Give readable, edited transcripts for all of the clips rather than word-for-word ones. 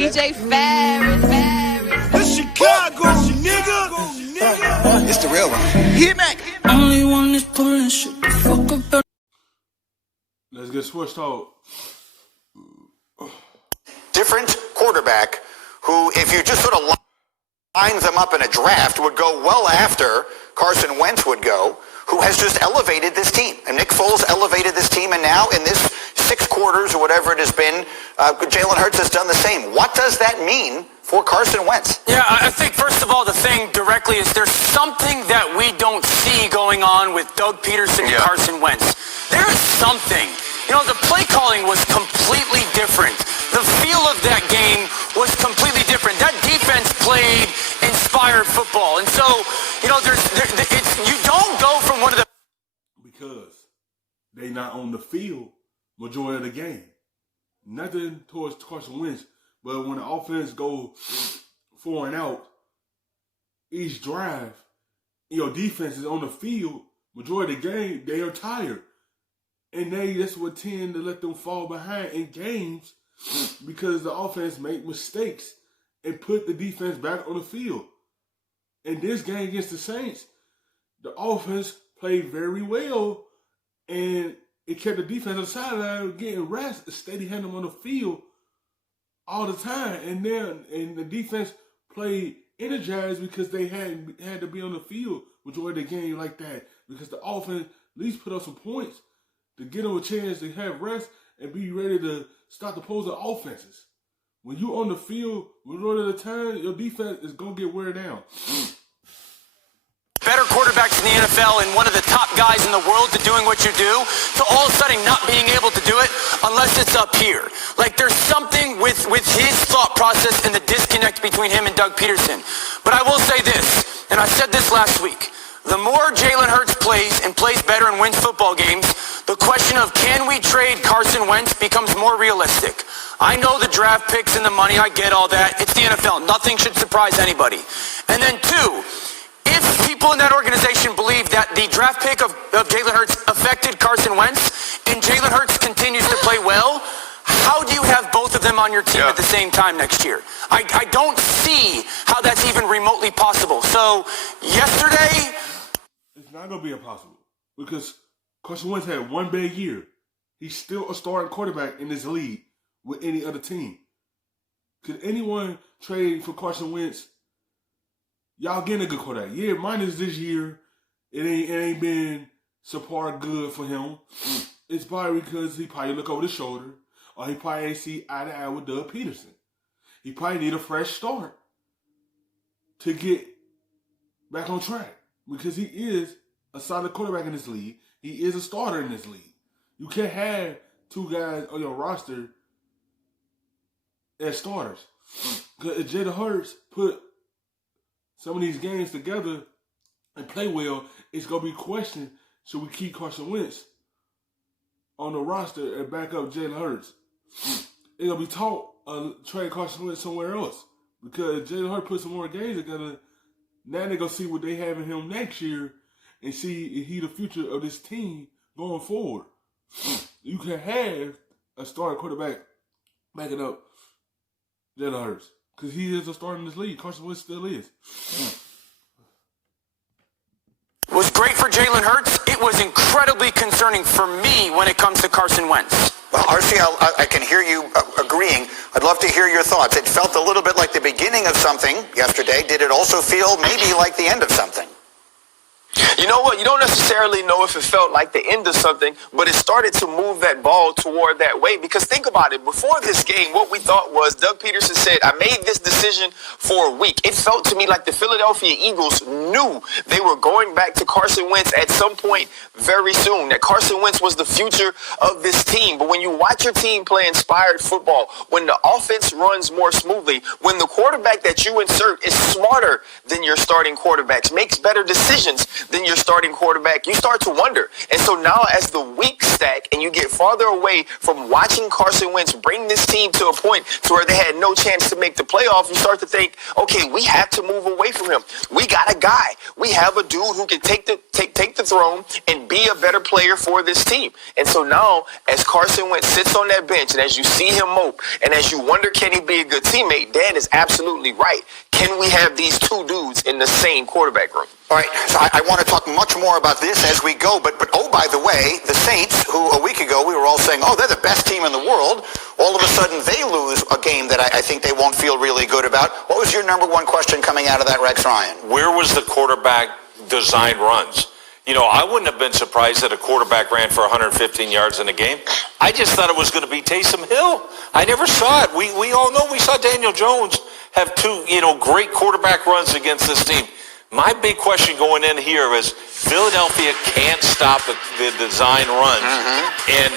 DJ Ferris. The Chicago, nigga. It's the real one. Hit me. Only one is pulling shit the fuck up. Let's get switched out. Different quarterback who, if you just sort of line them up in a draft, would go well after Carson Wentz would go, who has just elevated this team. And Nick Foles elevated this team, and now in this 6 quarters or whatever it has been, Jalen Hurts has done the same. What does that mean for Carson Wentz? Yeah, I think first of all, the thing directly is there's something that we don't see going on with Doug Peterson and Carson Wentz. There is something. You know, the play calling was completely different. The feel of that game was completely different. That defense played inspired football. And so, you know, you don't go from one of the... Because they not on the field majority of the game. Nothing towards Carson Wentz, but when the offense go 4 and out, each drive, your defense is on the field majority of the game, they are tired. And that's what tend to let them fall behind in games because the offense make mistakes and put the defense back on the field. In this game against the Saints, the offense played very well and it kept the defense on the sideline getting rest, steady had them on the field all the time. And the defense played energized because they had to be on the field majority of the game like that because the offense at least put up some points to get them a chance to have rest and be ready to start the opposing offenses. When you on the field, majority of the time, your defense is going to get wear down. Better quarterbacks in the NFL and one of the top guys in the world to doing what you do, to all of a sudden not being able to do it unless it's up here. Like there's something with his thought process and the disconnect between him and Doug Peterson. But I will say this, and I said this last week, the more Jalen Hurts plays and plays better and wins football games, the question of can we trade Carson Wentz becomes more realistic. I know the draft picks and the money, I get all that. It's the NFL. Nothing should surprise anybody. And then 2, if people in that organization believe that the draft pick of Jalen Hurts affected Carson Wentz and Jalen Hurts continues to play well, how do you have both of them on your team at the same time next year? I don't see how that's even remotely possible. So yesterday... It's not going to be impossible because Carson Wentz had one bad year. He's still a starting quarterback in this league with any other team. Could anyone trade for Carson Wentz? Y'all getting a good quarterback. Yeah, minus this year, it ain't been subpar good for him. It's probably because he probably look over the shoulder or he probably ain't see eye to eye with Doug Peterson. He probably need a fresh start to get back on track because he is a solid quarterback in this league. He is a starter in this league. You can't have 2 guys on your roster as starters. Because if Jalen Hurts put some of these games together and play well, it's going to be questioned, should we keep Carson Wentz on the roster and back up Jalen Hurts? It's going to be taught trade Carson Wentz somewhere else. Because Jalen Hurts put some more games together, now they're going to see what they have in him next year and see if he's the future of this team going forward. You can have a starting quarterback backing up Jalen Hurts because he is a starter in this league. Carson Wentz still is. Was great for Jalen Hurts. It was incredibly concerning for me when it comes to Carson Wentz. Well, RC, I can hear you agreeing. I'd love to hear your thoughts. It felt a little bit like the beginning of something yesterday. Did it also feel maybe like the end of something? You know what? You don't necessarily know if it felt like the end of something, but it started to move that ball toward that way. Because think about it. Before this game, what we thought was Doug Peterson said, I made this decision for a week. It felt to me like the Philadelphia Eagles knew they were going back to Carson Wentz at some point very soon, that Carson Wentz was the future of this team. But when you watch your team play inspired football, when the offense runs more smoothly, when the quarterback that you insert is smarter than your starting quarterbacks, makes better decisions than your starting quarterback, you start to wonder. And so now as the weeks stack and you get farther away from watching Carson Wentz bring this team to a point to where they had no chance to make the playoff, you start to think, okay, we have to move away from him. We got a guy. We have a dude who can take the throne and be a better player for this team. And so now as Carson Wentz sits on that bench and as you see him mope and as you wonder, can he be a good teammate? Dan is absolutely right. Can we have these two dudes in the same quarterback room? All right, so I want to talk much more about this as we go, but oh, by the way, the Saints, who a week ago we were all saying, oh, they're the best team in the world, all of a sudden they lose a game that I think they won't feel really good about. What was your number one question coming out of that, Rex Ryan? Where was the quarterback design runs? You know, I wouldn't have been surprised that a quarterback ran for 115 yards in a game. I just thought it was going to be Taysom Hill. I never saw it. We all know we saw Daniel Jones have two, great quarterback runs against this team. My big question going in here is Philadelphia can't stop the design runs. And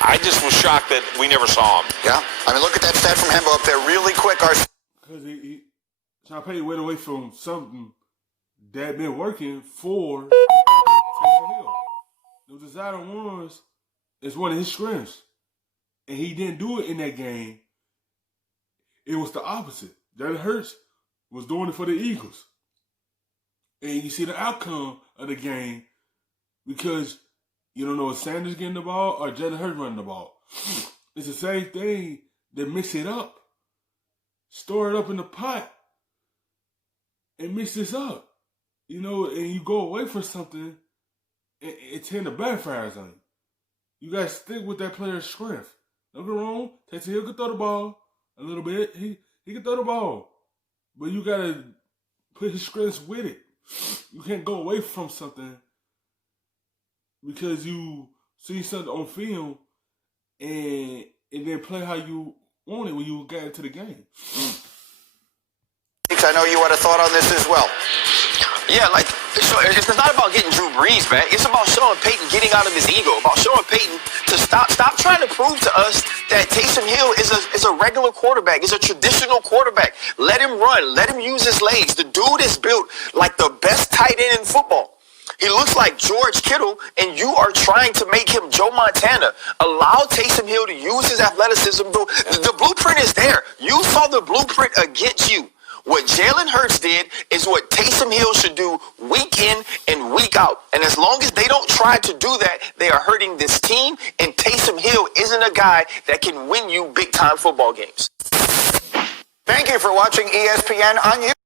I just was shocked that we never saw him. Yeah. I mean, look at that stat from Hembo up there really quick. Because Sean Payton went away from something that been working for Taysom Hill. The design runs is one of his strengths. And he didn't do it in that game. It was the opposite. Jalen Hurts was doing it for the Eagles. And you see the outcome of the game because you don't know if Sanders getting the ball or Jalen Hurts running the ball. It's the same thing. They mix it up. Store it up in the pot and mix this up. And you go away from something, it tend to backfire on you. You got to stick with that player's strength. Don't get wrong. Taysom Hill can throw the ball a little bit. He can throw the ball. But you got to put his strengths with it. You can't go away from something because you see something on film and then play how you want it when you get into the game. I know you had a thought on this as well. Yeah, so it's not about getting Drew Brees back. It's about Sean Payton getting out of his ego. About Sean Payton to stop trying to prove to us that Taysom Hill is a regular quarterback, is a traditional quarterback. Let him run. Let him use his legs. The dude is built like the best tight end in football. He looks like George Kittle, and you are trying to make him Joe Montana. Allow Taysom Hill to use his athleticism. The blueprint is there. You saw the blueprint against you. What Jalen Hurts did is what Taysom Hill should do week in and week out. And as long as they don't try to do that, they are hurting this team. And Taysom Hill isn't a guy that can win you big-time football games. Thank you for watching ESPN on YouTube.